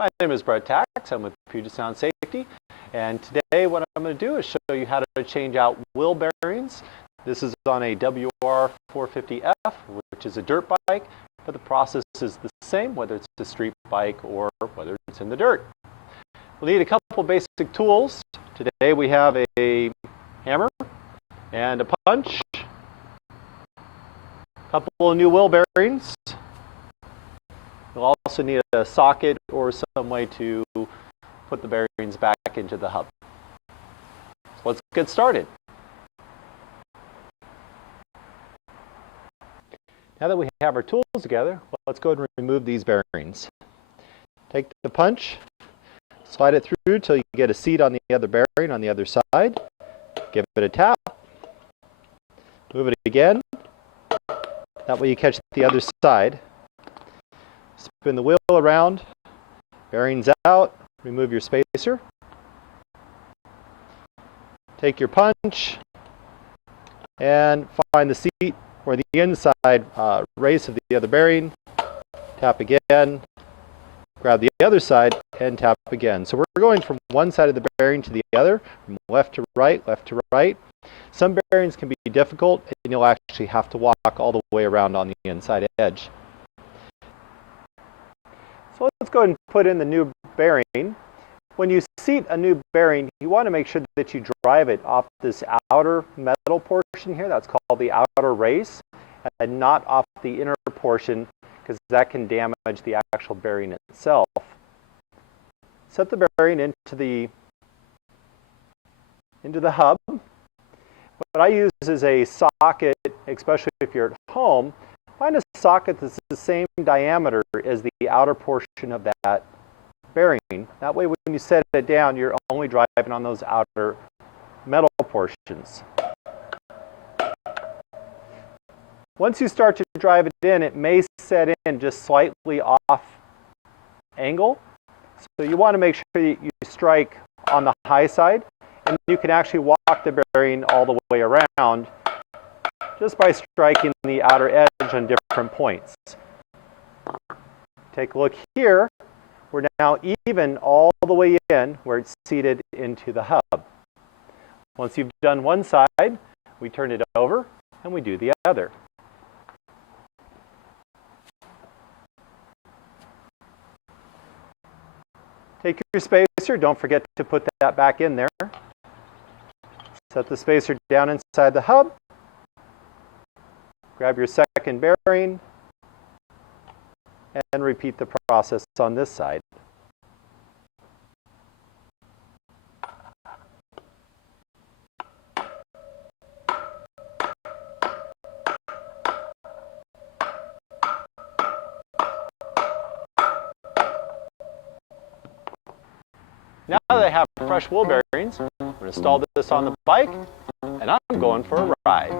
My name is Bret Tkacs. I'm with Puget Sound Safety, and today what I'm going to do is show you how to change out wheel bearings. This is on a WR450F, which is a dirt bike, but the process is the same whether it's a street bike or whether it's in the dirt. We'll need a couple basic tools. Today we have a hammer and a punch, a couple of new wheel bearings. You'll also need a socket or some way to put the bearings back into the hub. So let's get started. Now that we have our tools together, let's go ahead and remove these bearings. Take the punch, slide it through till you get a seat on the other bearing on the other side. Give it a tap. Move it again. That way you catch the other side. Spin the wheel around, bearings out, remove your spacer. Take your punch and find the seat or the inside race of the other bearing. Tap again, grab the other side and tap again. So we're going from one side of the bearing to the other, from left to right, left to right. Some bearings can be difficult and you'll actually have to walk all the way around on the inside edge. So let's go ahead and put in the new bearing. When you seat a new bearing, you want to make sure that you drive it off this outer metal portion here. That's called the outer race, and not off the inner portion, because that can damage the actual bearing itself. Set the bearing into the hub. What I use is a socket, especially if you're at home. Find a socket that's the same diameter as the outer portion of that bearing. That way when you set it down, you're only driving on those outer metal portions. Once you start to drive it in, it may set in just slightly off angle. So you want to make sure that you strike on the high side, and you can actually walk the bearing all the way around just by striking the outer edge on different points. Take a look here. We're now even all the way in where it's seated into the hub. Once you've done one side, we turn it over and we do the other. Take your spacer, don't forget to put that back in there. Set the spacer down inside the hub. Grab your second bearing and repeat the process on this side. Now that I have fresh wheel bearings, I'm going to install this on the bike and I'm going for a ride.